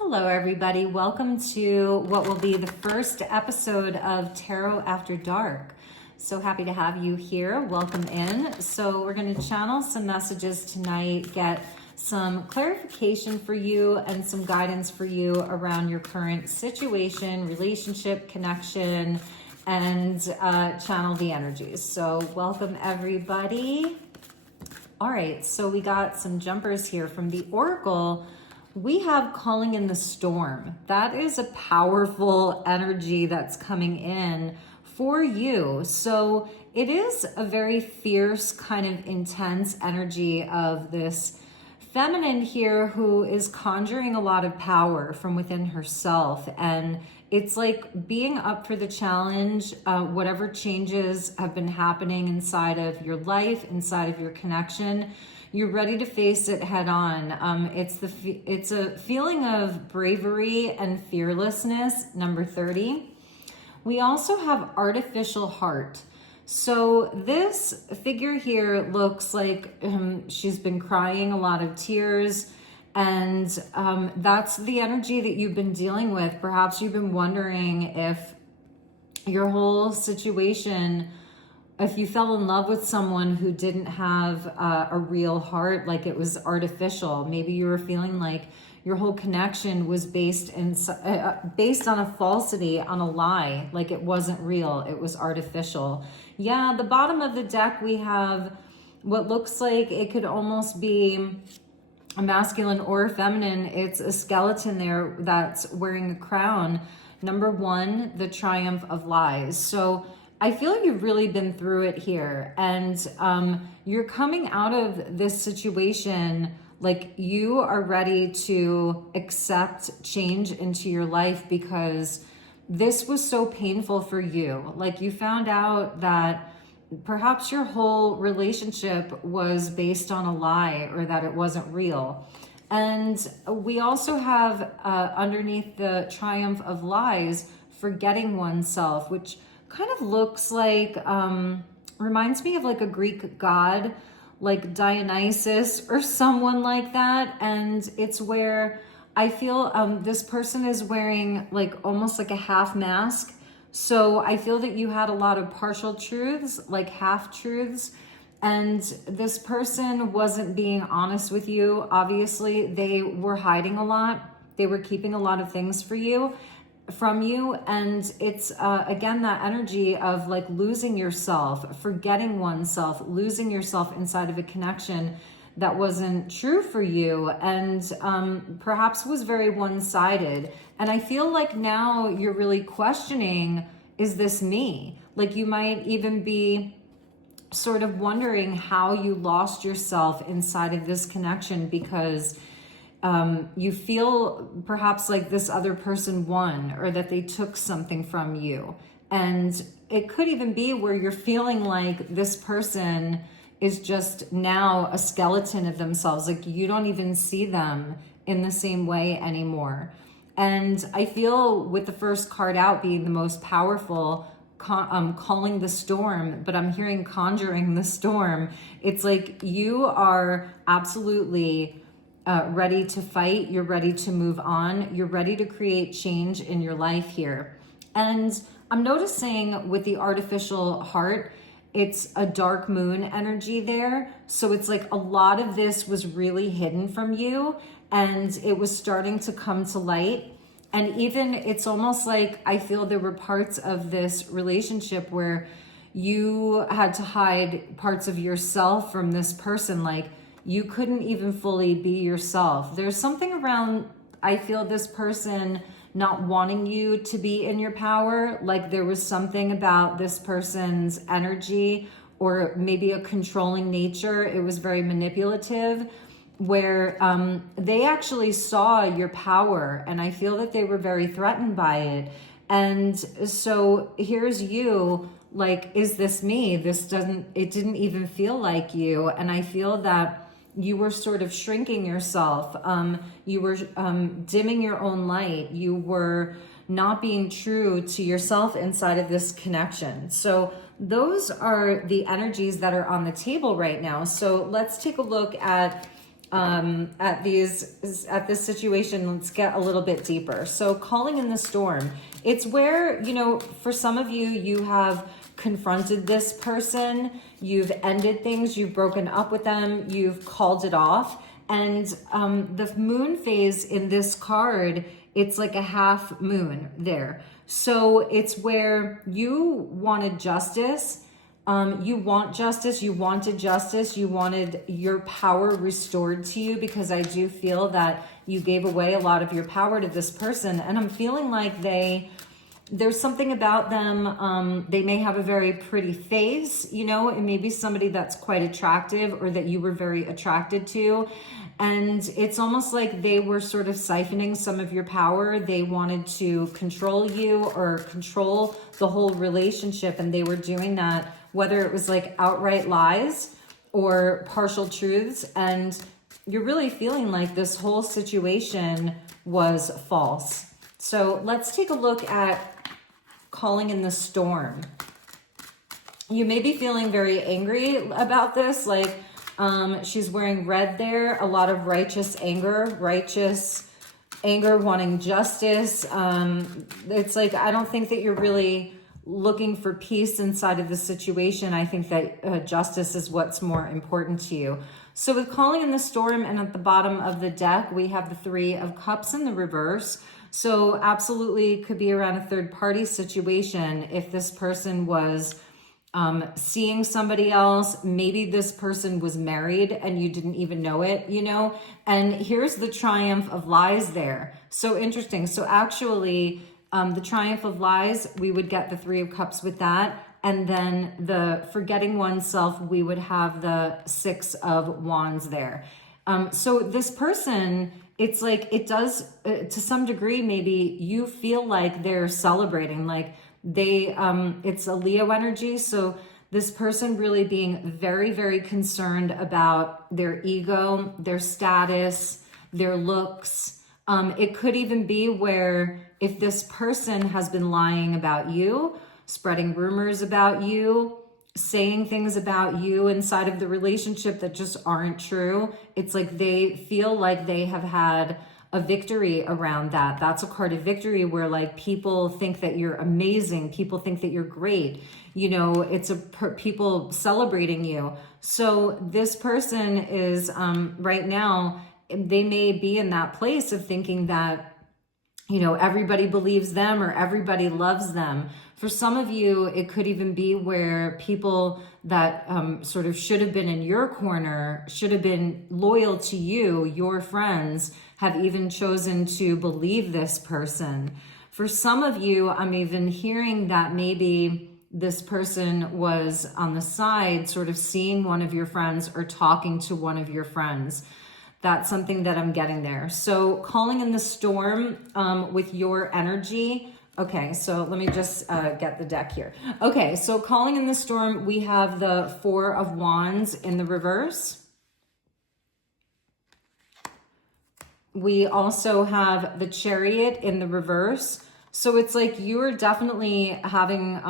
Hello, everybody. Welcome to what will be the first episode of Tarot After Dark. So happy to have you here. Welcome in. So we're going to channel some messages tonight, get some clarification for you and some guidance for you around your current situation, relationship, connection, and channel the energies. So welcome, everybody. All right, so we got some jumpers here from the Oracle. We have calling in the storm. That is a powerful energy that's coming in for you. So it is a very fierce, kind of intense energy of this feminine here who is conjuring a lot of power from within herself. And it's like being up for the challenge, whatever changes have been happening inside of your life, inside of your connection. You're ready to face it head on. It's a feeling of bravery and fearlessness, number 30. We also have artificial heart. So this figure here looks like she's been crying a lot of tears, and that's the energy that you've been dealing with. Perhaps you've been wondering if your whole situation, if you fell in love with someone who didn't have a real heart, like it was artificial. Maybe you were feeling like your whole connection was based on a falsity, on a lie, like it wasn't real, it was artificial. Yeah, the bottom of the deck, we have what looks like it could almost be a masculine or a feminine. It's a skeleton there that's wearing a crown. Number 1, the triumph of lies. So I feel you've really been through it here, and you're coming out of this situation like you are ready to accept change into your life because this was so painful for you. Like you found out that perhaps your whole relationship was based on a lie or that it wasn't real. And we also have underneath the triumph of lies, forgetting oneself, which kind of looks like, reminds me of like a Greek god, like Dionysus or someone like that. And it's where I feel this person is wearing like almost like a half mask. So I feel that you had a lot of partial truths, like half truths. And this person wasn't being honest with you. Obviously, they were hiding a lot. They were keeping a lot of things from you, and it's again that energy of like losing yourself, forgetting oneself, losing yourself inside of a connection that wasn't true for you, and perhaps was very one-sided. And I feel like now you're really questioning, is this me? Like you might even be sort of wondering how you lost yourself inside of this connection because you feel perhaps like this other person won or that they took something from you. And it could even be where you're feeling like this person is just now a skeleton of themselves. Like you don't even see them in the same way anymore. And I feel with the first card out being the most powerful, calling the storm, but I'm hearing conjuring the storm. It's like you are absolutely ready to fight, you're ready to move on, you're ready to create change in your life here. And I'm noticing with the artificial heart, it's a dark moon energy there. So it's like a lot of this was really hidden from you and it was starting to come to light. And even it's almost like I feel there were parts of this relationship where you had to hide parts of yourself from this person, like you couldn't even fully be yourself. There's something around, I feel, this person not wanting you to be in your power. Like there was something about this person's energy or maybe a controlling nature. It was very manipulative where they actually saw your power, and I feel that they were very threatened by it. And so here's you, like, is this me? It didn't even feel like you. And I feel that you were sort of shrinking yourself. You were dimming your own light. You were not being true to yourself inside of this connection. So those are the energies that are on the table right now. So let's take a look at at this situation. Let's get a little bit deeper. So calling in the storm, it's where, you know, for some of you, you have confronted this person, you've ended things, you've broken up with them, you've called it off. And the moon phase in this card, it's like a half moon there. So it's where you wanted justice. You want justice, you wanted justice, you wanted your power restored to you, because I do feel that you gave away a lot of your power to this person. And I'm feeling like there's something about them. They may have a very pretty face, you know, it may be somebody that's quite attractive or that you were very attracted to. And it's almost like they were sort of siphoning some of your power. They wanted to control you or control the whole relationship. And they were doing that, whether it was like outright lies or partial truths. And you're really feeling like this whole situation was false. So let's take a look at calling in the storm. You may be feeling very angry about this, like she's wearing red there, a lot of righteous anger, wanting justice. It's like, I don't think that you're really looking for peace inside of the situation. I think that justice is what's more important to you. So with calling in the storm, and at the bottom of the deck, we have the Three of Cups in the reverse. So absolutely could be around a third party situation. If this person was seeing somebody else, maybe this person was married and you didn't even know it, you know. And here's the Triumph of Lies there. So interesting. So actually the Triumph of Lies, we would get the Three of Cups with that. And then the forgetting oneself, we would have the Six of Wands there. So this person, it's like, it does to some degree, maybe you feel like they're celebrating, like they, it's a Leo energy. So this person really being very, very concerned about their ego, their status, their looks. It could even be where if this person has been lying about you, spreading rumors about you, saying things about you inside of the relationship that just aren't true, it's like they feel like they have had a victory around that. That's a card of victory where like people think that you're amazing. People think that you're great. You know, it's people celebrating you. So this person is right now, they may be in that place of thinking that, you know, everybody believes them or everybody loves them. For some of you, it could even be where people that sort of should have been in your corner, should have been loyal to you, your friends, have even chosen to believe this person. For some of you, I'm even hearing that maybe this person was on the side, sort of seeing one of your friends or talking to one of your friends. That's something that I'm getting there. So calling in the storm with your energy. Okay, so let me just get the deck here. Okay, so calling in the storm, we have the Four of Wands in the reverse. We also have the Chariot in the reverse. So it's like you're definitely having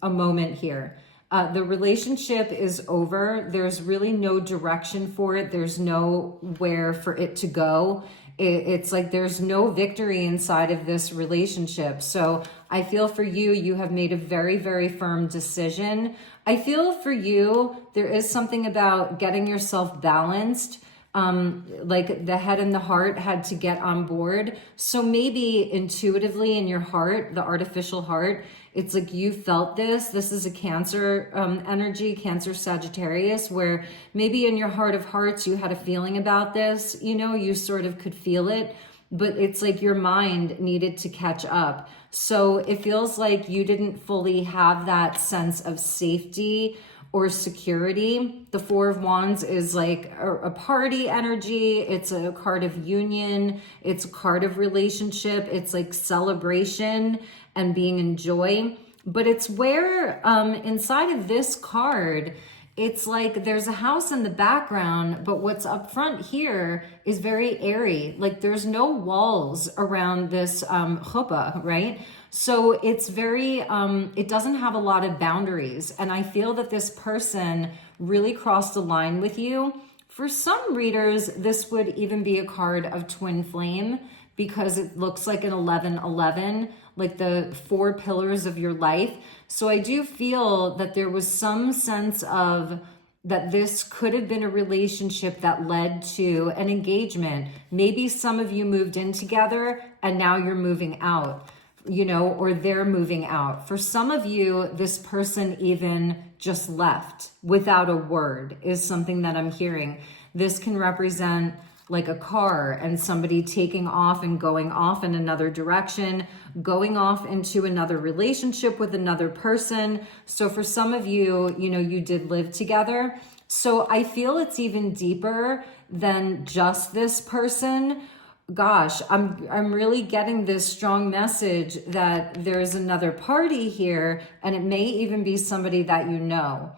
a moment here. The relationship is over. There's really no direction for it. There's nowhere for it to go. It's like there's no victory inside of this relationship. So I feel for you, you have made a very, very firm decision. I feel for you, there is something about getting yourself balanced. Like the head and the heart had to get on board. So maybe intuitively in your heart, the artificial heart, it's like you felt this is a Cancer energy, Cancer Sagittarius, where maybe in your heart of hearts, you had a feeling about this, you know, you sort of could feel it, but it's like your mind needed to catch up. So it feels like you didn't fully have that sense of safety or security. The Four of Wands is like a party energy. It's a card of union. It's a card of relationship. It's like celebration and being in joy. But it's where inside of this card, it's like there's a house in the background, but what's up front here is very airy. Like there's no walls around this chuppah, right? So it's very, it doesn't have a lot of boundaries. And I feel that this person really crossed the line with you For some readers, this would even be a card of twin flame because it looks like an 11-11, like the 4 pillars of your life. So I do feel that there was some sense of that this could have been a relationship that led to an engagement. Maybe some of you moved in together and now you're moving out, you know, or they're moving out. For some of you, this person even just left without a word is something that I'm hearing. This can represent like a car and somebody taking off and going off in another direction, going off into another relationship with another person. So for some of you, you know, you did live together. So I feel it's even deeper than just this person. Gosh, I'm really getting this strong message that there's another party here, and it may even be somebody that you know.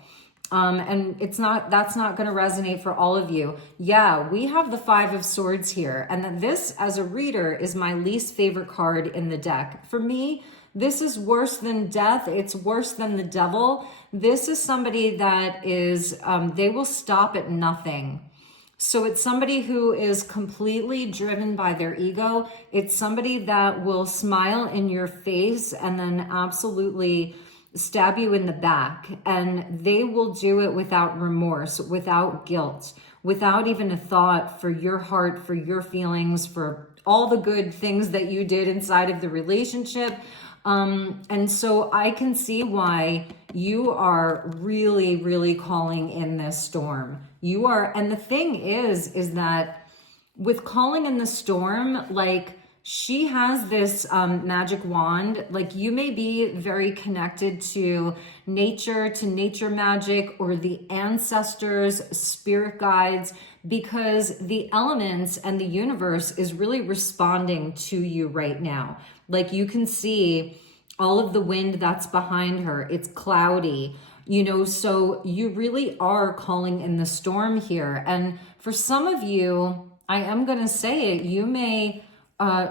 And that's not going to resonate for all of you. Yeah, we have the 5 of Swords here, and that this as a reader is my least favorite card in the deck. For me, this is worse than death. It's worse than the devil. This is somebody that is, they will stop at nothing. So it's somebody who is completely driven by their ego. It's somebody that will smile in your face and then absolutely stab you in the back. And they will do it without remorse, without guilt, without even a thought for your heart, for your feelings, for all the good things that you did inside of the relationship. And so I can see why you are really, really calling in this storm. You are, and the thing is that with calling in the storm, like she has this magic wand, like you may be very connected to nature magic, or the ancestors, spirit guides, because the elements and the universe is really responding to you right now. Like you can see all of the wind that's behind her. It's cloudy, you know, so you really are calling in the storm here. And for some of you, I am going to say it, you may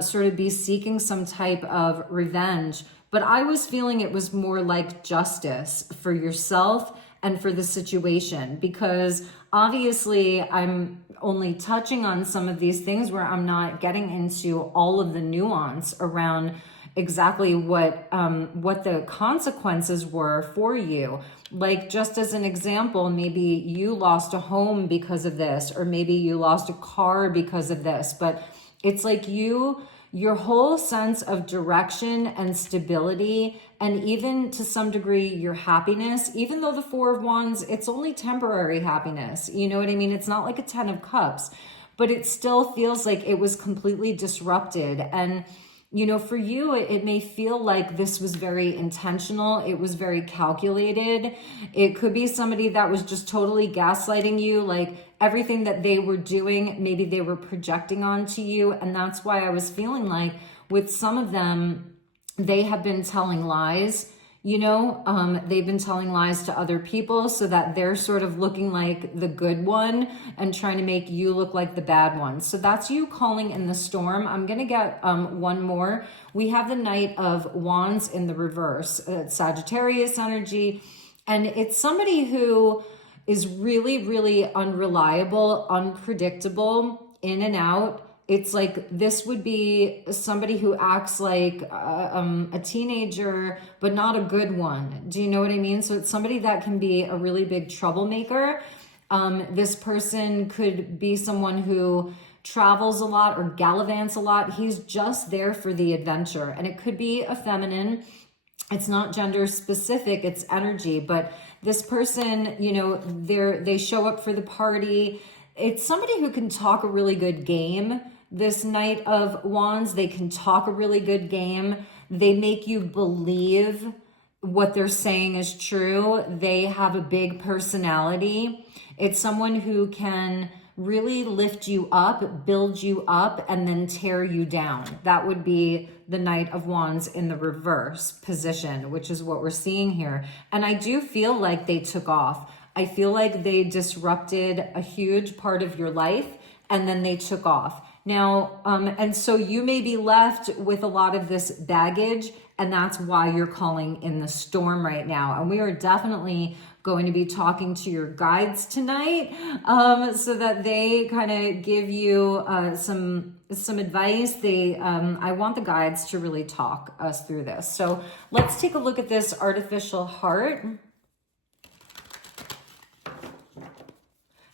sort of be seeking some type of revenge, but I was feeling it was more like justice for yourself and for the situation, because obviously I'm only touching on some of these things where I'm not getting into all of the nuance around exactly what the consequences were for you. Like just as an example, maybe you lost a home because of this, or maybe you lost a car because of this, but it's like your whole sense of direction and stability, and even to some degree your happiness, even though the 4 of Wands, it's only temporary happiness. You know what I mean? It's not like a 10 of Cups, but it still feels like it was completely disrupted. And you know, for you, it may feel like this was very intentional. It was very calculated. It could be somebody that was just totally gaslighting you, like everything that they were doing, maybe they were projecting onto you. And that's why I was feeling like with some of them, they have been telling lies. You know, they've been telling lies to other people so that they're sort of looking like the good one and trying to make you look like the bad one. So that's you calling in the storm. I'm going to get one more. We have the Knight of Wands in the reverse, Sagittarius energy. And it's somebody who is really, really unreliable, unpredictable, in and out. It's like this would be somebody who acts like a teenager, but not a good one. Do you know what I mean? So it's somebody that can be a really big troublemaker. This person could be someone who travels a lot or gallivants a lot. He's just there for the adventure. And it could be a feminine. It's not gender specific, it's energy. But this person, you know, they show up for the party. It's somebody who can talk a really good game. This Knight of Wands, they can talk a really good game. They make you believe what they're saying is true. They have a big personality. It's someone who can really lift you up, build you up, and then tear you down. That would be the Knight of Wands in the reverse position, which is what we're seeing here. And I do feel like they took off. I feel like they disrupted a huge part of your life and then they took off. Now, and so you may be left with a lot of this baggage, and that's why you're calling in the storm right now. And we are definitely going to be talking to your guides tonight, so that they kind of give you some advice. I want the guides to really talk us through this. So let's take a look at this artificial heart.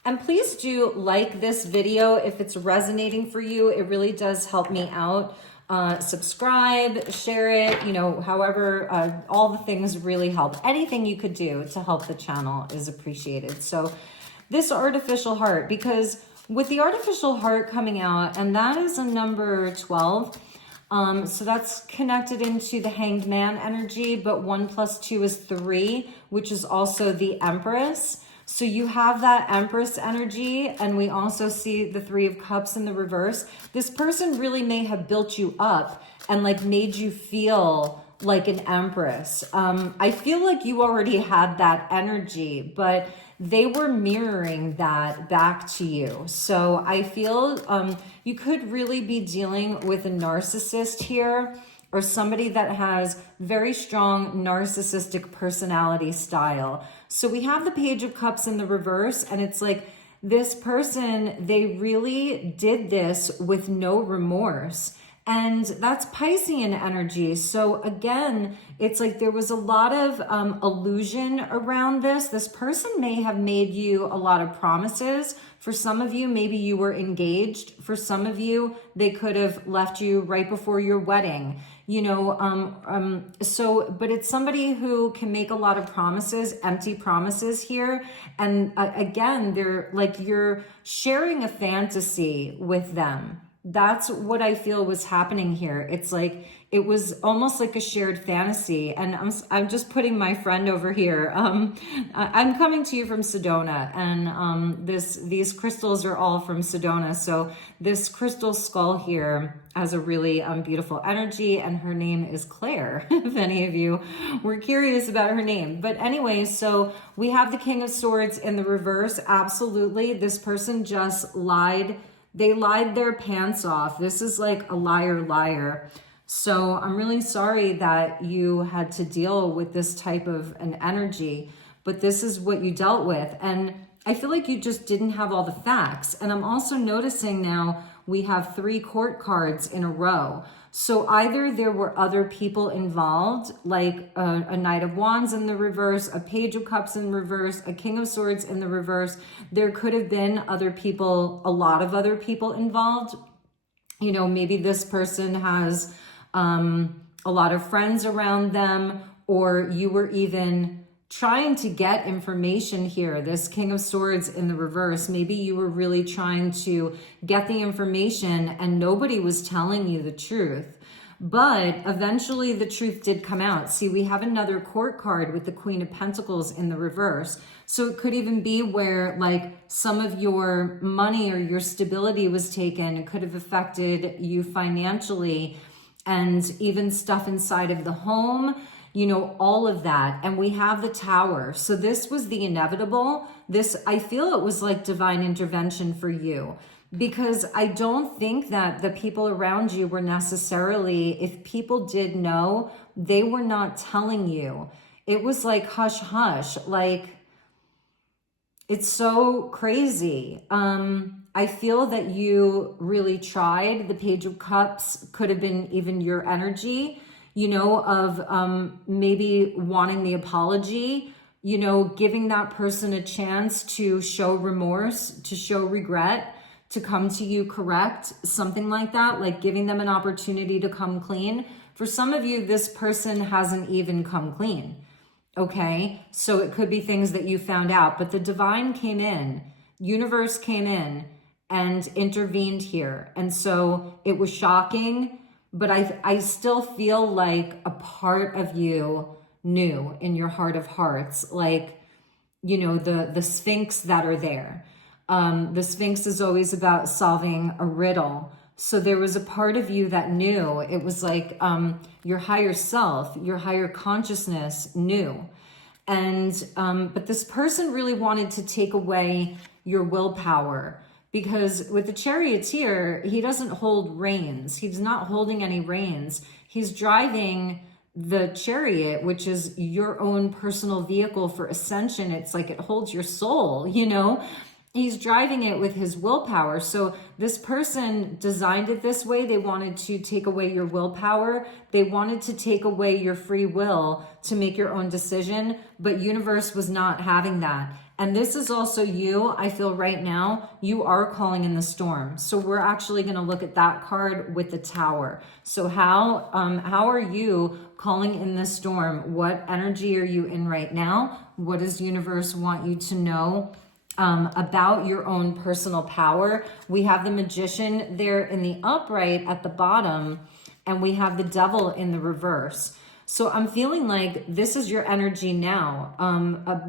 And please do like this video if it's resonating for you. It really does help me out. Subscribe, share it, you know, however, all the things really help. Anything you could do to help the channel is appreciated. So this artificial heart, because with the artificial heart coming out, and that is a number 12, so that's connected into the Hanged Man energy, but 1 + 2 is 3, which is also the Empress. So you have that Empress energy, and we also see the 3 of Cups in the reverse. This person really may have built you up and like made you feel like an Empress. I feel like you already had that energy, but they were mirroring that back to you. So I feel you could really be dealing with a narcissist here, or somebody that has very strong narcissistic personality style. So we have the Page of Cups in the reverse, and it's like this person, they really did this with no remorse. And that's Piscean energy. So again, it's like there was a lot of illusion around this. This person may have made you a lot of promises. For some of you, maybe you were engaged. For some of you, they could have left you right before your wedding. You know, but it's somebody who can make a lot of promises, empty promises here. And again, they're like, you're sharing a fantasy with them. That's what I feel was happening here. It's like, it was almost like a shared fantasy. And I'm just putting my friend over here. I'm coming to you from Sedona, and these crystals are all from Sedona. So this crystal skull here has a really beautiful energy, and her name is Claire, if any of you were curious about her name. But anyway, so we have the King of Swords in the reverse. Absolutely. This person just lied. They lied their pants off. This is like a liar, liar. So I'm really sorry that you had to deal with this type of an energy, but this is what you dealt with. And I feel like you just didn't have all the facts. And I'm also noticing now we have 3 court cards in a row. So either there were other people involved, like a Knight of Wands in the reverse, a Page of Cups in reverse, a King of Swords in the reverse. There could have been other people, a lot of other people involved. You know, maybe this person has a lot of friends around them, or you were even trying to get information here. This King of Swords in the reverse, maybe you were really trying to get the information and nobody was telling you the truth. But eventually the truth did come out. See, we have another court card with the Queen of Pentacles in the reverse. So it could even be where like some of your money or your stability was taken. It could have affected you financially, and even stuff inside of the home, you know, all of that. And we have the Tower. So this was the inevitable. This, I feel it was like divine intervention for you, because I don't think that the people around you were necessarily, if people did know, they were not telling you. It was like hush, hush, like it's so crazy. I feel that you really tried. The Page of Cups could have been even your energy, you know, of maybe wanting the apology, you know, giving that person a chance to show remorse, to show regret, to come to you correct, something like that, like giving them an opportunity to come clean. For some of you, this person hasn't even come clean. Okay, so it could be things that you found out, but the divine came in, universe came in and intervened here. And so it was shocking, but I still feel like a part of you knew in your heart of hearts, like, you know, the Sphinx that are there. The Sphinx is always about solving a riddle. So there was a part of you that knew. It was like your higher self, your higher consciousness knew. And but this person really wanted to take away your willpower, because with the Charioteer, he doesn't hold reins. He's not holding any reins. He's driving the chariot, which is your own personal vehicle for ascension. It's like it holds your soul, you know? He's driving it with his willpower. So this person designed it this way. They wanted to take away your willpower. They wanted to take away your free will to make your own decision, but universe was not having that. And this is also you. I feel right now, you are calling in the storm. So we're actually going to look at that card with the Tower. So how are you calling in the storm? What energy are you in right now? What does universe want you to know about your own personal power? We have the Magician there in the upright at the bottom, and we have the Devil in the reverse. So I'm feeling like this is your energy now.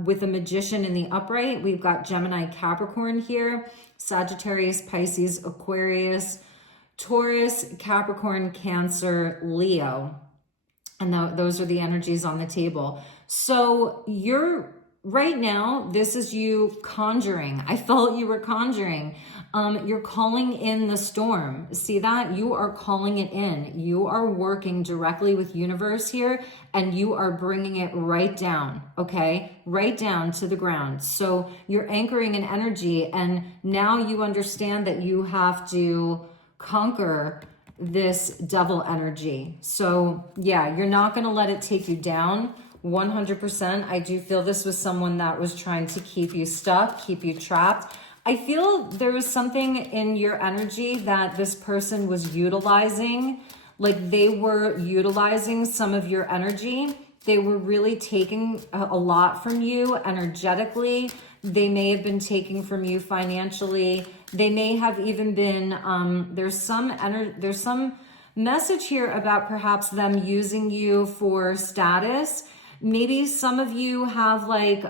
With the Magician in the upright, we've got Gemini, Capricorn here, Sagittarius, Pisces, Aquarius, Taurus, Capricorn, Cancer, Leo. And those are the energies on the table. So right now, this is you conjuring. I felt you were conjuring. You're calling in the storm. See that? You are calling it in. You are working directly with universe here, and you are bringing it right down, okay? Right down to the ground. So you're anchoring an energy, and now you understand that you have to conquer this devil energy. So yeah, you're not going to let it take you down. 100%. I do feel this was someone that was trying to keep you stuck, keep you trapped. I feel there was something in your energy that this person was utilizing, like they were utilizing some of your energy. They were really taking a lot from you energetically. They may have been taking from you financially. They may have even been, there's some message here about perhaps them using you for status. Maybe some of you have like,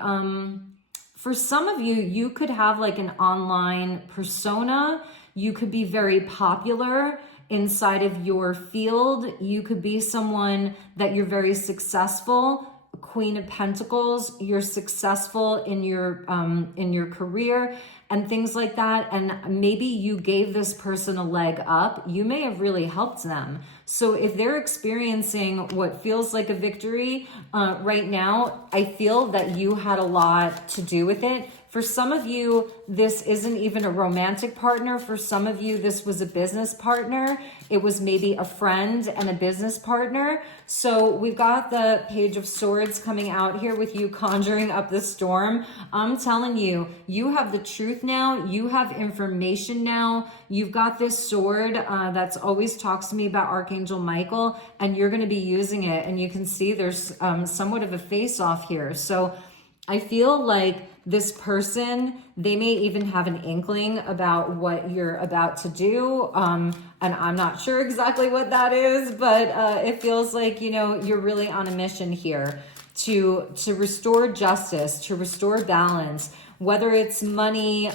for some of you, you could have like an online persona. You could be very popular inside of your field. You could be someone that you're very successful. Queen of Pentacles, you're successful in your career and things like that. And maybe you gave this person a leg up. You may have really helped them. So if they're experiencing what feels like a victory right now, I feel that you had a lot to do with it. For some of you, this isn't even a romantic partner. For some of you, this was a business partner. It was maybe a friend and a business partner. So we've got the Page of Swords coming out here with you conjuring up the storm. I'm telling you, you have the truth now. You have information now. You've got this sword that's always talks to me about Archangel Michael, and you're going to be using it. And you can see there's somewhat of a face-off here. So I feel like this person, they may even have an inkling about what you're about to do. And I'm not sure exactly what that is, but it feels like, you know, you're really on a mission here to restore justice, to restore balance, whether it's money,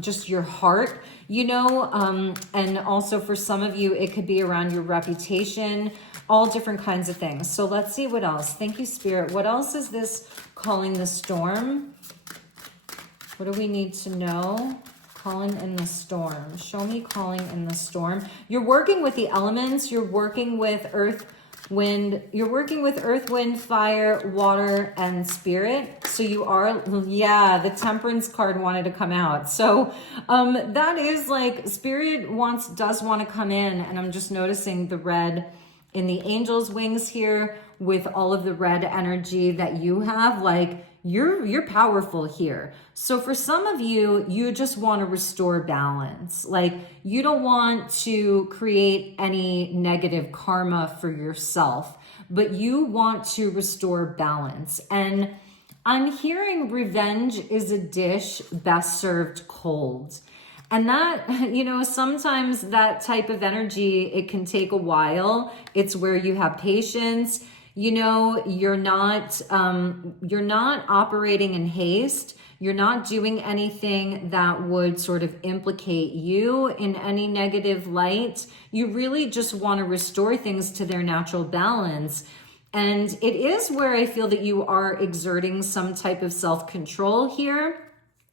just your heart, you know, and also for some of you, it could be around your reputation, all different kinds of things. So let's see what else. Thank you, Spirit. What else is this calling the storm? What do we need to know? Calling in the storm. Show me calling in the storm. You're working with the elements. You're working with earth, wind. You're working with earth, wind, fire, water, and spirit. So you are, yeah, the Temperance card wanted to come out. So that is like spirit does want to come in. And I'm just noticing the red in the angel's wings here with all of the red energy that you have. Like, you're powerful here. So for some of you, you just want to restore balance. Like, you don't want to create any negative karma for yourself, but you want to restore balance. And I'm hearing revenge is a dish best served cold. And that, you know, sometimes that type of energy, it can take a while. It's where you have patience. You know, you're not operating in haste. You're not doing anything that would sort of implicate you in any negative light. You really just want to restore things to their natural balance. And it is where I feel that you are exerting some type of self-control here.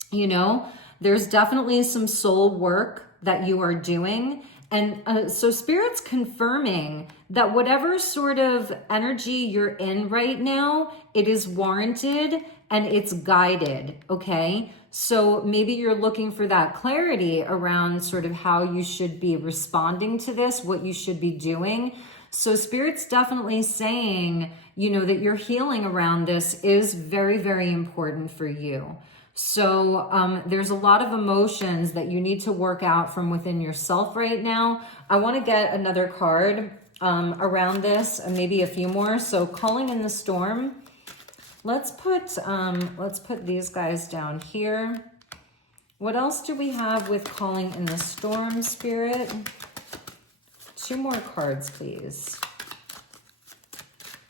You know, there's definitely some soul work that you are doing. And so Spirit's confirming that whatever sort of energy you're in right now, it is warranted and it's guided, okay? So maybe you're looking for that clarity around sort of how you should be responding to this, what you should be doing. So Spirit's definitely saying, you know, that your healing around this is very, very important for you. So there's a lot of emotions that you need to work out from within yourself right now. I want to get another card around this and maybe a few more. So calling in the storm. Let's put these guys down here. What else do we have with calling in the storm, Spirit? 2 more cards, please.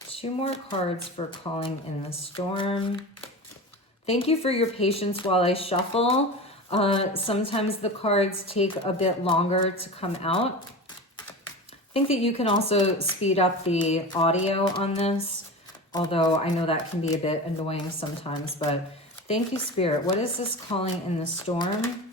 2 more cards for calling in the storm. Thank you for your patience while I shuffle. Sometimes the cards take a bit longer to come out. I think that you can also speed up the audio on this, although I know that can be a bit annoying sometimes, but thank you, Spirit. What is this calling in the storm?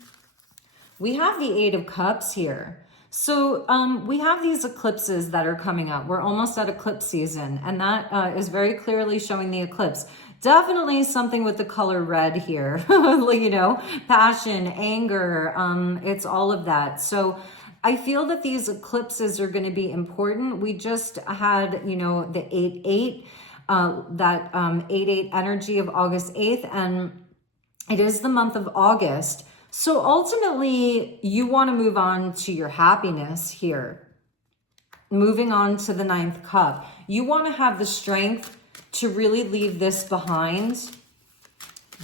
We have the 8 of Cups here. So we have these eclipses that are coming up. We're almost at eclipse season, and that is very clearly showing the eclipse. Definitely something with the color red here, you know, passion, anger, it's all of that. So I feel that these eclipses are going to be important. We just had, you know, the 8-8, that 8-8 energy of August 8th, and it is the month of August. So ultimately, you want to move on to your happiness here. Moving on to the 9th cup. You want to have the strength to really leave this behind.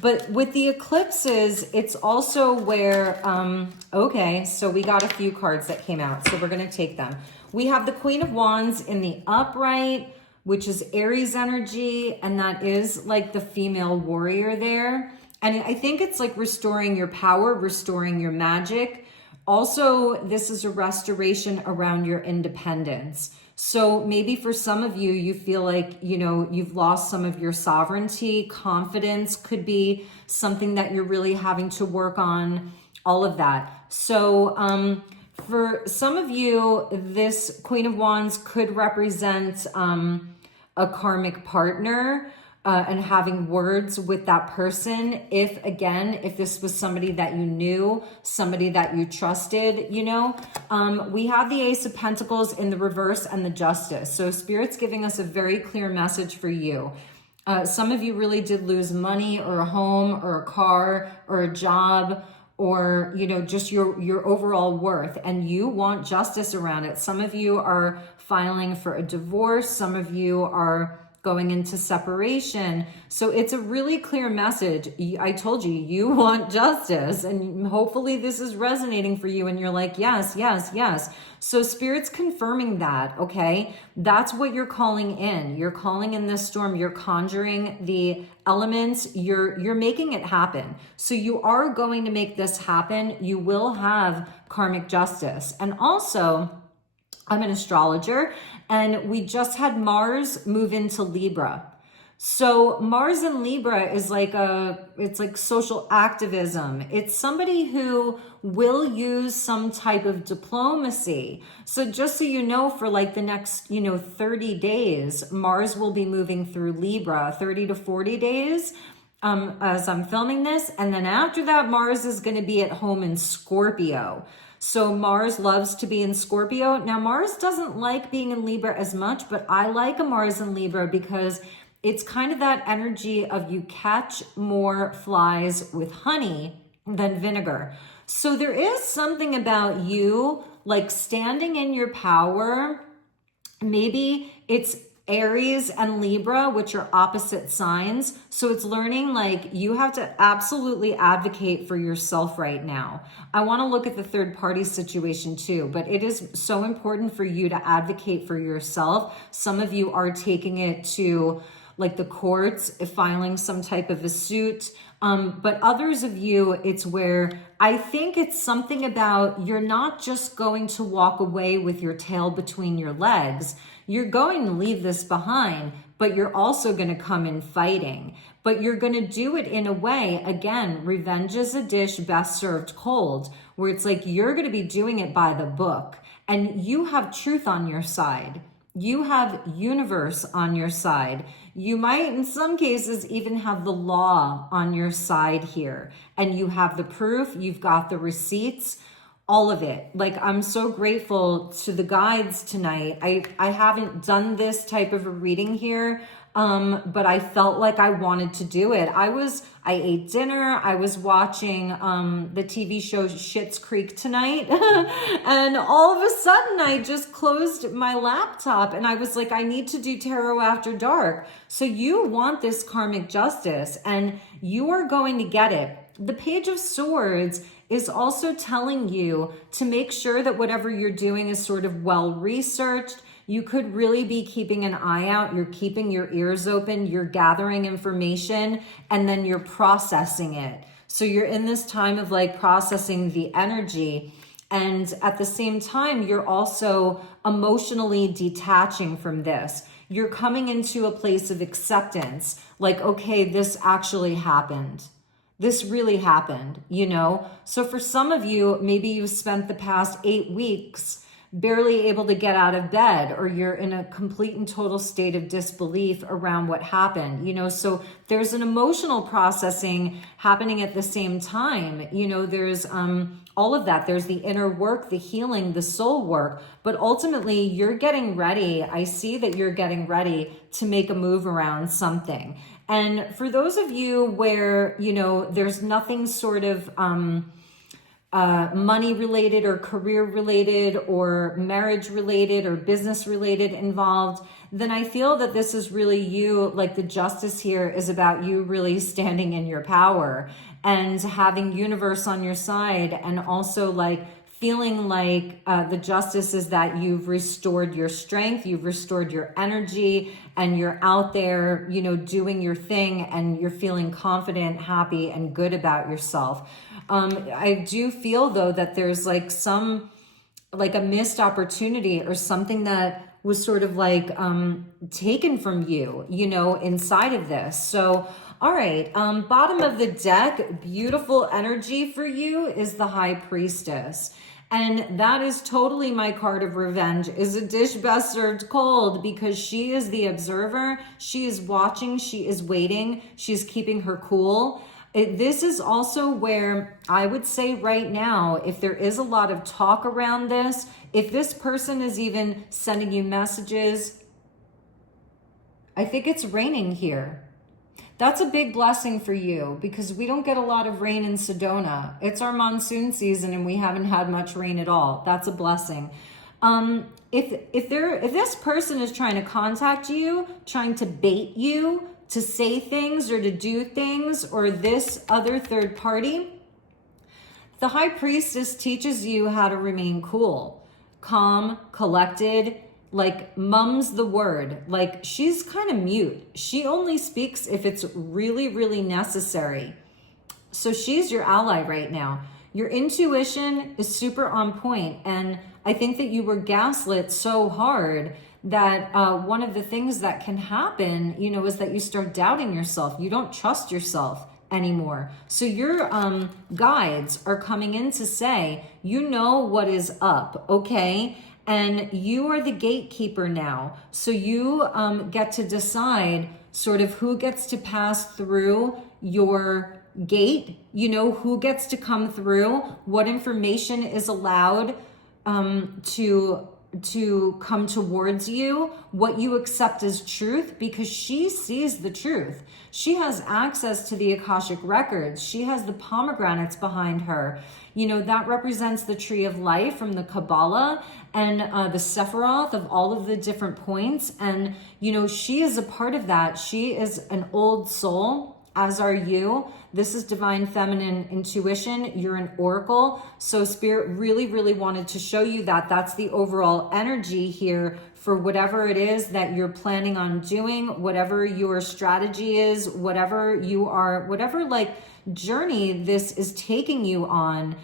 But with the eclipses, it's also where, okay, so we got a few cards that came out, so we're going to take them. We have the Queen of Wands in the upright, which is Aries energy, and that is like the female warrior there. And I think it's like restoring your power, restoring your magic. Also, this is a restoration around your independence. So maybe for some of you, you feel like, you know, you've lost some of your sovereignty. Confidence could be something that you're really having to work on, all of that. So for some of you, this Queen of Wands could represent a karmic partner. And having words with that person. If this was somebody that you knew, somebody that you trusted, you know, we have the Ace of Pentacles in the reverse and the Justice. So Spirit's giving us a very clear message for you. Some of you really did lose money or a home or a car or a job, or, you know, just your overall worth, and you want justice around it. Some of you are filing for a divorce. Some of you are going into separation. So it's a really clear message. I told you, you want justice, and hopefully this is resonating for you and you're like, yes, yes, yes. So Spirit's confirming that, okay? That's what you're calling in. You're calling in this storm. You're conjuring the elements. You're making it happen. So you are going to make this happen. You will have karmic justice. And also, I'm an astrologer, and we just had Mars move into Libra. So Mars in Libra is like it's like social activism. It's somebody who will use some type of diplomacy. So just so you know, for like the next, you know, 30 days, Mars will be moving through Libra, 30 to 40 days as I'm filming this. And then after that, Mars is going to be at home in Scorpio. So Mars loves to be in Scorpio. Now, Mars doesn't like being in Libra as much, but I like a Mars in Libra because it's kind of that energy of you catch more flies with honey than vinegar. So there is something about you like standing in your power. Maybe it's Aries and Libra, which are opposite signs. So it's learning like you have to absolutely advocate for yourself right now. I want to look at the third party situation too, but it is so important for you to advocate for yourself. Some of you are taking it to like the courts, filing some type of a suit. But others of you, it's where I think it's something about you're not just going to walk away with your tail between your legs. You're going to leave this behind, but you're also going to come in fighting. But you're going to do it in a way, again, revenge is a dish best served cold, where it's like you're going to be doing it by the book. and you have truth on your side. You have universe on your side. You might, in some cases, even have the law on your side here. And you have the proof, you've got the receipts, all of it. Like, I'm so grateful to the guides tonight. I haven't done this type of a reading here, but I felt like I wanted to do it. I ate dinner. I was watching the TV show Schitt's Creek tonight. And all of a sudden I just closed my laptop and I was like, I need to do Tarot After Dark. So you want this karmic justice and you are going to get it. The Page of Swords is also telling you to make sure that whatever you're doing is sort of well researched. You could really be keeping an eye out. You're keeping your ears open. You're gathering information and then you're processing it. So you're in this time of like processing the energy. And at the same time, you're also emotionally detaching from this. You're coming into a place of acceptance. Like, okay, this actually happened. This really happened, you know? So for some of you, maybe you've spent the past 8 weeks barely able to get out of bed, or you're in a complete and total state of disbelief around what happened, you know? So there's an emotional processing happening at the same time. You know, there's all of that. There's the inner work, the healing, the soul work, but ultimately you're getting ready. I see that you're getting ready to make a move around something. And for those of you where, you know, there's nothing sort of money related or career related or marriage related or business related involved, then I feel that this is really you. Like, the justice here is about you really standing in your power and having universe on your side, and also like feeling like the justice is that you've restored your strength, you've restored your energy, and you're out there, you know, doing your thing, and you're feeling confident, happy, and good about yourself. I do feel though that there's like like a missed opportunity or something that was sort of like taken from you, you know, inside of this. So, all right, bottom of the deck, beautiful energy for you is the High Priestess. And that is totally my card of revenge. Is a dish best served cold, because she is the observer. She is watching. She is waiting. She's keeping her cool. This is also where I would say right now, if there is a lot of talk around this, if this person is even sending you messages, I think it's raining here. That's a big blessing for you, because we don't get a lot of rain in Sedona. It's our monsoon season and we haven't had much rain at all. That's a blessing. If this person is trying to contact you, trying to bait you to say things or to do things, or this other third party, the High Priestess teaches you how to remain cool, calm, collected. Like, mum's the word. Like, she's kind of mute. She only speaks if it's really, really necessary. So she's your ally right now. Your intuition is super on point. And I think that you were gaslit so hard that one of the things that can happen, you know, is that you start doubting yourself. You don't trust yourself anymore. So your guides are coming in to say, you know what is up, okay? And you are the gatekeeper now. So you get to decide sort of who gets to pass through your gate, you know, who gets to come through, what information is allowed to come towards you, what you accept as truth, because she sees the truth. She has access to the Akashic records. She has the pomegranates behind her. You know, that represents the tree of life from the Kabbalah, and the Sephiroth of all of the different points. And, you know, she is a part of that. She is an old soul, as are you. This is divine feminine intuition. You're an oracle. So Spirit really, really wanted to show you that. That's the overall energy here for whatever it is that you're planning on doing, whatever your strategy is, whatever you are, whatever like journey this is taking you on,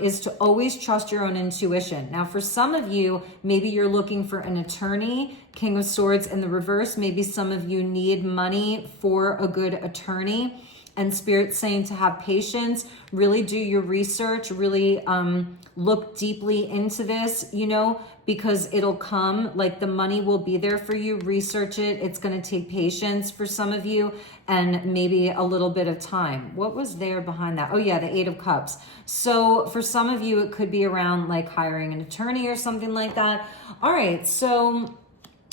is to always trust your own intuition. Now, for some of you, maybe you're looking for an attorney, King of Swords in the reverse. Maybe some of you need money for a good attorney. and Spirit's saying to have patience, really do your research, really look deeply into this, you know, because it'll come, like the money will be there for you. Research it. It's going to take patience for some of you and maybe a little bit of time. What was there behind that? Oh yeah, the 8 of Cups. So for some of you, it could be around like hiring an attorney or something like that. All right, so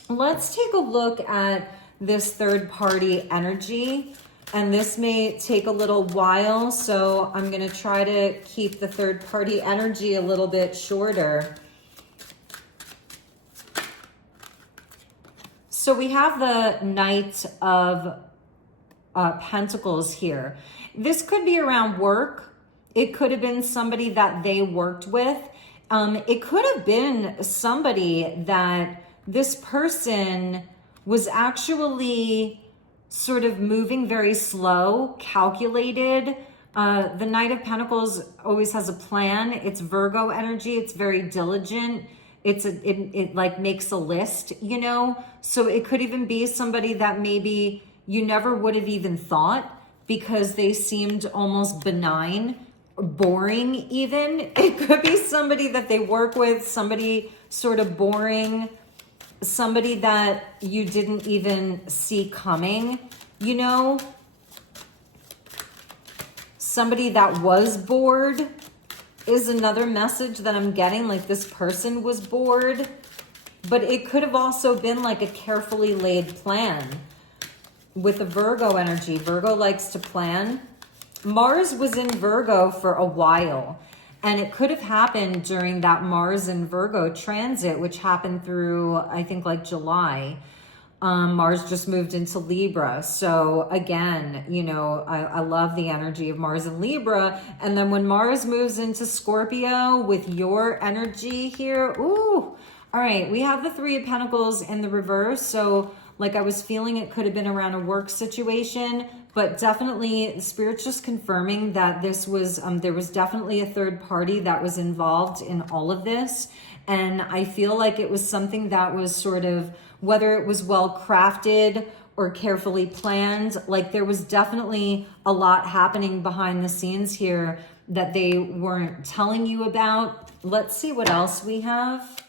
let's take a look at this third party energy. And this may take a little while, so I'm going to try to keep the third party energy a little bit shorter. So we have the Knight of Pentacles here. This could be around work. It could have been somebody that they worked with. It could have been somebody that this person was actually sort of moving very slow, calculated. The Knight of Pentacles always has a plan. It's Virgo energy. It's very diligent. It like makes a list, you know? So it could even be somebody that maybe you never would have even thought because they seemed almost benign, boring even. It could be somebody that they work with, somebody sort of boring, somebody that you didn't even see coming, you know, somebody that was bored is another message that I'm getting, like this person was bored, but it could have also been like a carefully laid plan with the Virgo energy. Virgo likes to plan. Mars was in Virgo for a while. And it could have happened during that Mars and Virgo transit, which happened through, I think, like July. Mars just moved into Libra. So again, you know, I love the energy of Mars and Libra. And then when Mars moves into Scorpio with your energy here, ooh, all right, we have the 3 of Pentacles in the reverse. So like I was feeling it could have been around a work situation, but definitely Spirit's just confirming that this was, there was definitely a third party that was involved in all of this. And I feel like it was something that was sort of, whether it was well crafted or carefully planned, like there was definitely a lot happening behind the scenes here that they weren't telling you about. Let's see what else we have.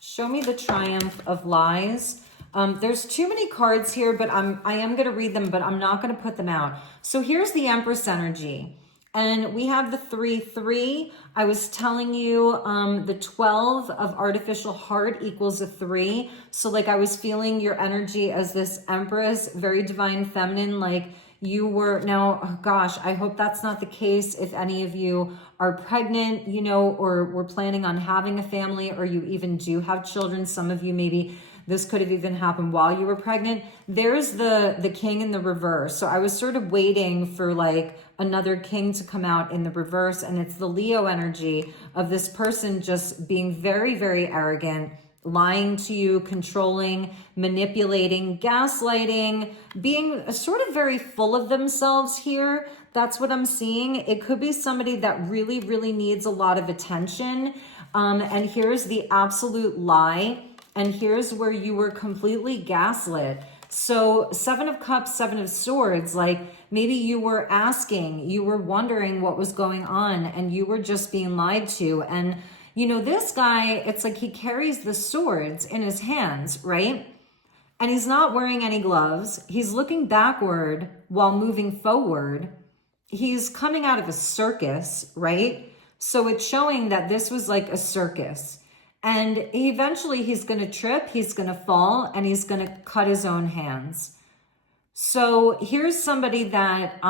Show me the Triumph of Lies. There's too many cards here, but I am going to read them, but I'm not going to put them out. So here's the Empress energy. And we have the 3-3. I was telling you the 12 of artificial heart equals a 3. So like I was feeling your energy as this Empress, very divine feminine, like you were. Now, oh gosh, I hope that's not the case if any of you are pregnant, you know, or we're planning on having a family, or you even do have children. Some of you maybe this could have even happened while you were pregnant. There's the King in the reverse. So I was sort of waiting for like another king to come out in the reverse. And it's the Leo energy of this person just being very, very arrogant, lying to you, controlling, manipulating, gaslighting, being sort of very full of themselves here. That's what I'm seeing. It could be somebody that really, really needs a lot of attention. And here's the absolute lie. And here's where you were completely gaslit. So 7 of Cups, 7 of Swords, like maybe you were asking, you were wondering what was going on, and you were just being lied to. And you know, this guy, it's like he carries the swords in his hands, right? And he's not wearing any gloves. He's looking backward while moving forward. He's coming out of a circus, right? So it's showing that this was like a circus. And eventually he's going to trip, he's going to fall, and he's going to cut his own hands. So here's somebody that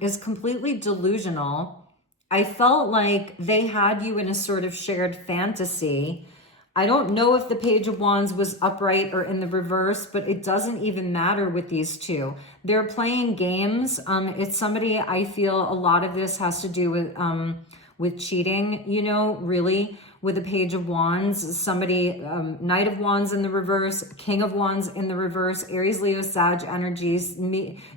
is completely delusional. I felt like they had you in a sort of shared fantasy. I don't know if the Page of Wands was upright or in the reverse, but it doesn't even matter with these two. They're playing games. It's somebody, I feel a lot of this has to do with cheating, you know, really. With the Page of Wands, somebody, Knight of Wands in the reverse, King of Wands in the reverse, Aries, Leo, Sag energies.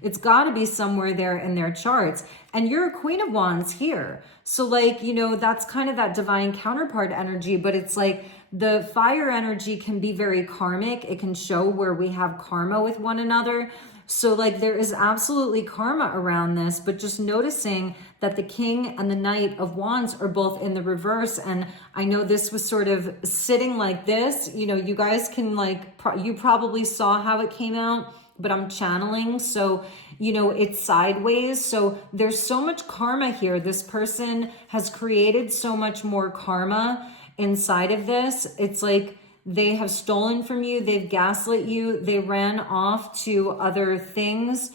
It's got to be somewhere there in their charts. And you're a Queen of Wands here. So like, you know, that's kind of that divine counterpart energy, but it's like the fire energy can be very karmic. It can show where we have karma with one another. So like there is absolutely karma around this, but just noticing that the King and the Knight of Wands are both in the reverse. And I know this was sort of sitting like this, you know, you guys can like, you probably saw how it came out, but I'm channeling. So, you know, it's sideways. So there's so much karma here. This person has created so much more karma inside of this. It's like, they have stolen from you. They've gaslit you. They ran off to other things.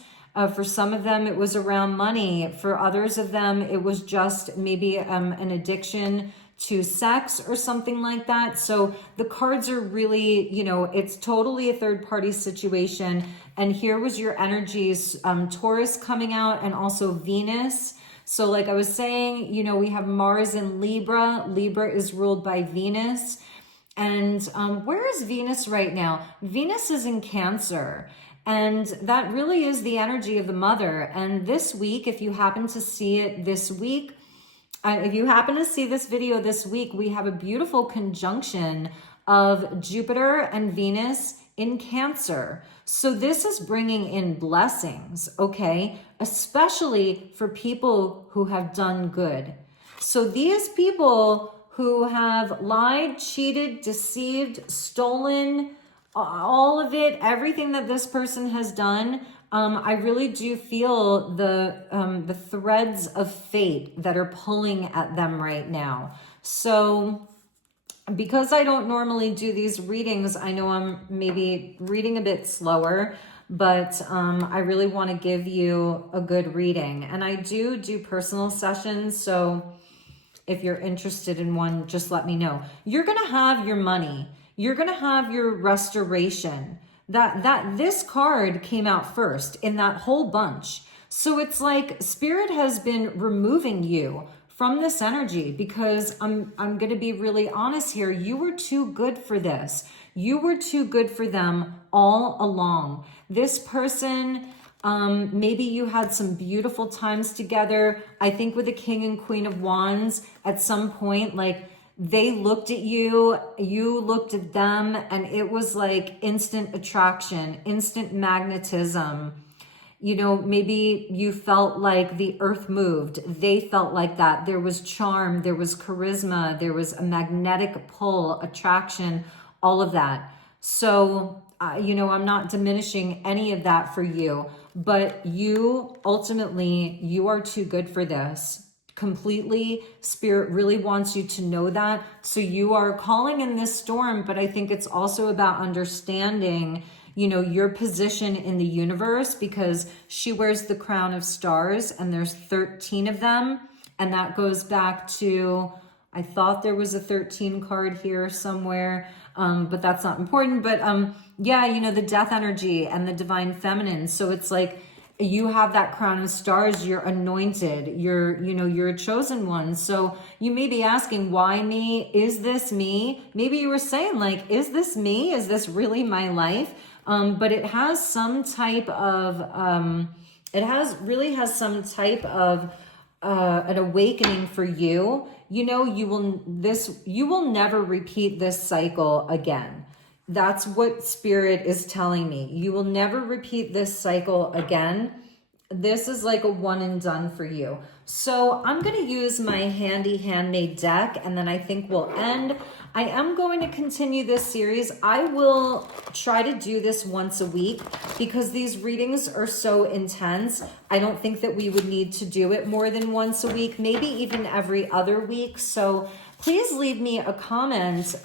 For some of them, it was around money. For others of them, it was just maybe an addiction to sex or something like that. So the cards are really, you know, it's totally a third party situation. And here was your energies, Taurus coming out, and also Venus. So like I was saying, you know, we have Mars in Libra. Libra is ruled by Venus. And where is Venus right now? Venus is in Cancer. And that really is the energy of the mother. And this week, if you happen to see it this week, if you happen to see this video this week, we have a beautiful conjunction of Jupiter and Venus in Cancer. So this is bringing in blessings, okay? Especially for people who have done good. So these people who have lied, cheated, deceived, stolen, all of it, everything that this person has done, I really do feel the threads of fate that are pulling at them right now. So because I don't normally do these readings, I know I'm maybe reading a bit slower, but I really want to give you a good reading. And I do personal sessions, so if you're interested in one, just let me know. You're going to have your money. You're going to have your restoration. This card came out first in that whole bunch. So it's like Spirit has been removing you from this energy, because I'm going to be really honest here. You were too good for this. You were too good for them all along. This person, maybe you had some beautiful times together. I think with the King and Queen of Wands, at some point, like they looked at you, you looked at them, and it was like instant attraction, instant magnetism. You know, maybe you felt like the earth moved. They felt like that. There was charm, there was charisma, there was a magnetic pull, attraction, all of that. So, you know, I'm not diminishing any of that for you, but you ultimately, you are too good for this. Completely. Spirit really wants you to know that. So you are calling in this storm, but I think it's also about understanding, you know, your position in the universe, because she wears the crown of stars and there's 13 of them. And that goes back to, I thought there was a 13 card here somewhere, but that's not important. But yeah, you know, the death energy and the divine feminine. So it's like, you have that crown of stars, you're anointed, you're a chosen one. So you may be asking, why me? Is this me? Maybe you were saying like, is this me? Is this really my life? But it has some type of, really has some type of an awakening for you. You know, you will never repeat this cycle again. That's what Spirit is telling me. You will never repeat this cycle again. This is like a one and done for you. So I'm going to use my handy handmade deck, and then I think we'll end. I am going to continue this series. I will try to do this once a week because these readings are so intense. I don't think that we would need to do it more than once a week, maybe even every other week. So please leave me a comment,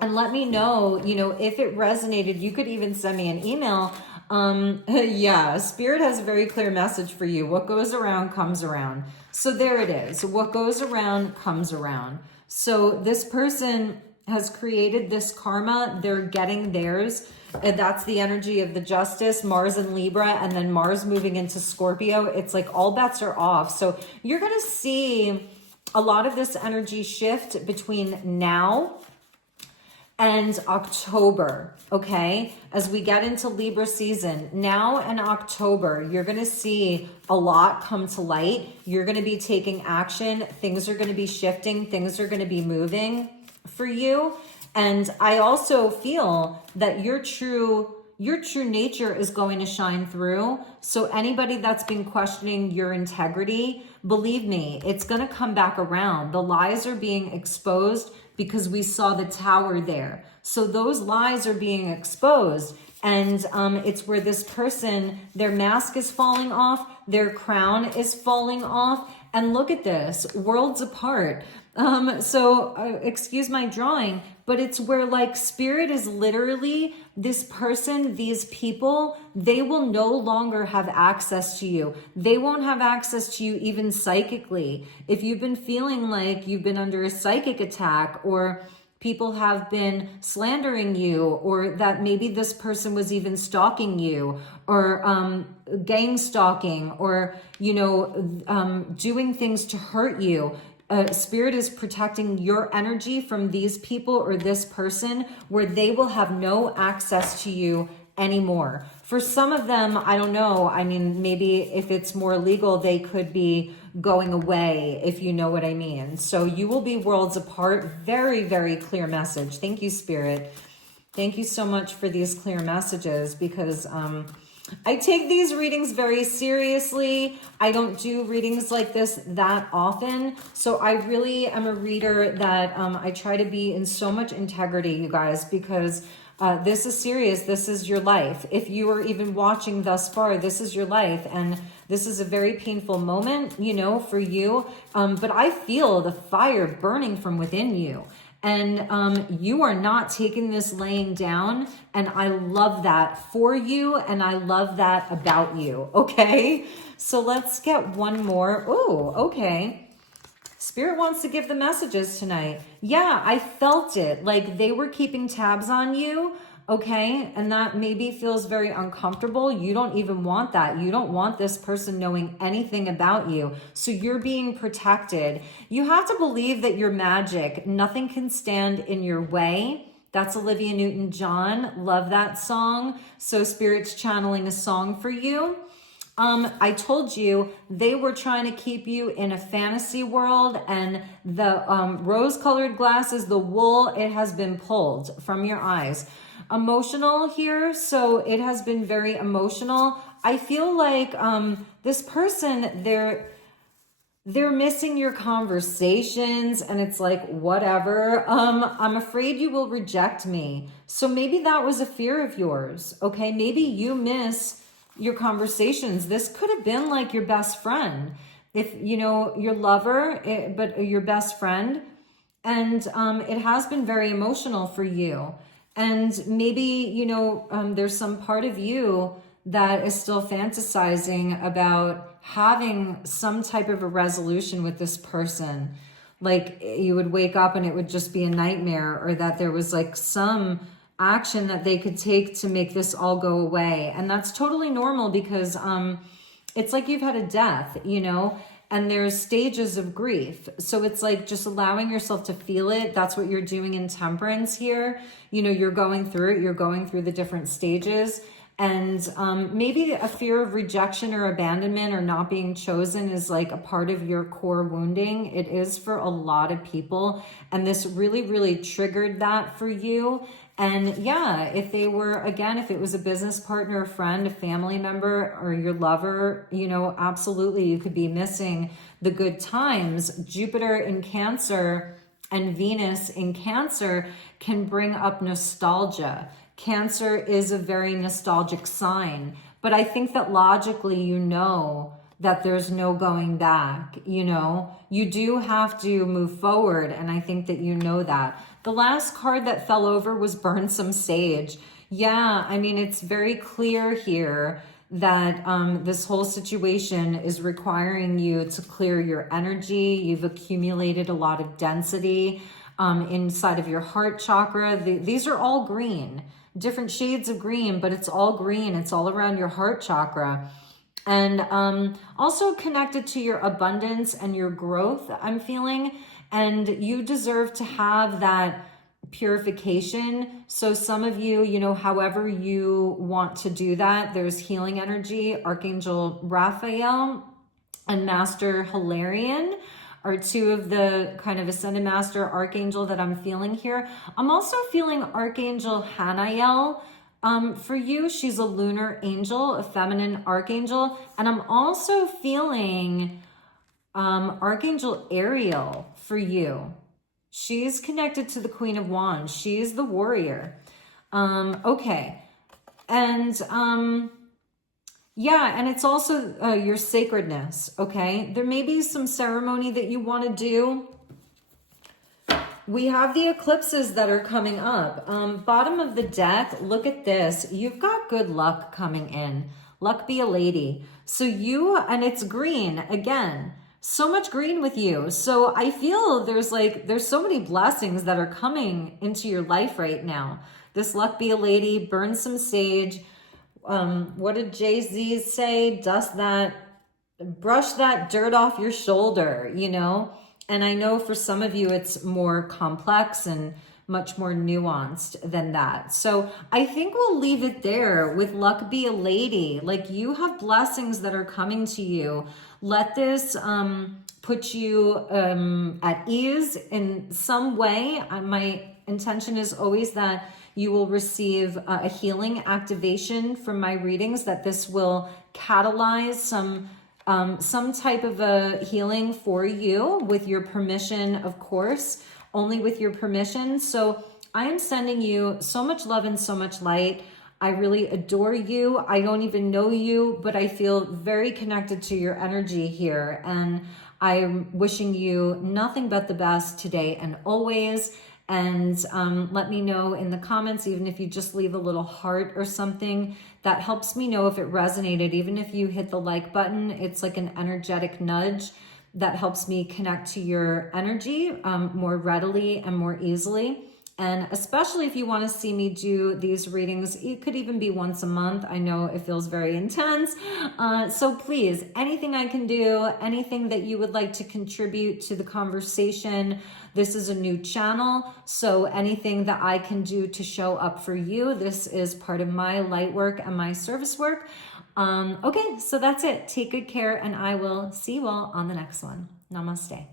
and let me know, you know, if it resonated. You could even send me an email. Yeah, Spirit has a very clear message for you. What goes around comes around. So there it is. What goes around comes around. So this person has created this karma. They're getting theirs. That's the energy of the Justice, Mars and Libra, and then Mars moving into Scorpio. It's like all bets are off. So you're going to see a lot of this energy shift between now and October, okay? As we get into Libra season, now and October, you're going to see a lot come to light. You're going to be taking action. Things are going to be shifting. Things are going to be moving. for you. And I also feel that your true nature is going to shine through. So anybody that's been questioning your integrity, believe me, it's going to come back around. The lies are being exposed because we saw the tower there. So those lies are being exposed. And it's where this person, their mask is falling off, their crown is falling off. And look at this, worlds apart. Excuse my drawing, but it's where like spirit is literally this person, these people, they will no longer have access to you. They won't have access to you even psychically. If you've been feeling like you've been under a psychic attack, or people have been slandering you, or that maybe this person was even stalking you, or gang stalking, or, doing things to hurt you. Spirit is protecting your energy from these people or this person, where they will have no access to you anymore. For some of them, I don't know. I mean, maybe if it's more legal, they could be going away, if you know what I mean. So you will be worlds apart. Very, very clear message. Thank you, Spirit. Thank you so much for these clear messages, because I take these readings very seriously. I don't do readings like this that often. So I really am a reader that I try to be in so much integrity, you guys, because this is serious. This is your life. If you are even watching thus far, this is your life. And this is a very painful moment, for you. But I feel the fire burning from within you. And you are not taking this laying down. And I love that for you. And I love that about you. Okay. So let's get one more. Oh, okay. Spirit wants to give the messages tonight. Yeah, I felt it. Like they were keeping tabs on you. Okay. And that maybe feels very uncomfortable. You don't even want that. You don't want this person knowing anything about you. So you're being protected. You have to believe that you're magic. Nothing can stand in your way. That's Olivia Newton-John. Love that song. So Spirit's channeling a song for you. I told you they were trying to keep you in a fantasy world, and the rose-colored glasses, the wool, it has been pulled from your eyes. Emotional here, so it has been very emotional. I feel like this person, they're missing your conversations, and it's like, whatever. I'm afraid you will reject me. So maybe that was a fear of yours. Okay, maybe you miss your conversations. This could have been like your best friend, if your lover, but your best friend. And it has been very emotional for you. And maybe, there's some part of you that is still fantasizing about having some type of a resolution with this person. Like you would wake up and it would just be a nightmare, or that there was like some action that they could take to make this all go away. And that's totally normal, because it's like you've had a death, and there's stages of grief. So it's like just allowing yourself to feel it. That's what you're doing in Temperance here. You're going through it. You're going through the different stages. And maybe a fear of rejection or abandonment or not being chosen is like a part of your core wounding. It is for a lot of people. And this really, really triggered that for you. And yeah, if it was a business partner, a friend, a family member, or your lover, absolutely, you could be missing the good times. Jupiter in Cancer and Venus in Cancer can bring up nostalgia. Cancer is a very nostalgic sign, but I think that logically, that there's no going back. You do have to move forward. And I think that that. The last card that fell over was Burn Some Sage. Yeah, I mean, it's very clear here that this whole situation is requiring you to clear your energy. You've accumulated a lot of density inside of your heart chakra. These are all green, different shades of green, but it's all green. It's all around your heart chakra. And also connected to your abundance and your growth, I'm feeling. And you deserve to have that purification. So some of you, however you want to do that, there's healing energy, Archangel Raphael and Master Hilarion. are two of the kind of Ascended Master Archangel that I'm feeling here. I'm also feeling Archangel Hanael. For you, she's a lunar angel, a feminine archangel. And I'm also feeling Archangel Ariel for you. She's connected to the Queen of Wands. She's the warrior. Okay. And yeah, and it's also your sacredness, okay? There may be some ceremony that you want to do. We have the eclipses that are coming up. Bottom of the deck, look at this. You've got good luck coming in. Luck be a lady. So you, and it's green again. So much green with you. So I feel there's so many blessings that are coming into your life right now. This luck be a lady, burn some sage. What did Jay-Z say? Brush that dirt off your shoulder, you know? And I know for some of you, it's more complex and much more nuanced than that. So I think we'll leave it there with luck be a lady. Like, you have blessings that are coming to you. Let this put you at ease in some way. My intention is always that you will receive a healing activation from my readings, that this will catalyze some type of a healing for you with your permission, of course, only with your permission. So I am sending you so much love and so much light. I really adore you. I don't even know you, but I feel very connected to your energy here. And I'm wishing you nothing but the best today and always. And let me know in the comments, even if you just leave a little heart or something, that helps me know if it resonated. Even if you hit the like button, it's like an energetic nudge that helps me connect to your energy more readily and more easily. And especially if you want to see me do these readings, it could even be once a month. I know it feels very intense. So please, anything I can do, anything that you would like to contribute to the conversation. This is a new channel, so anything that I can do to show up for you, this is part of my light work and my service work. Okay, so that's it. Take good care, and I will see you all on the next one. Namaste.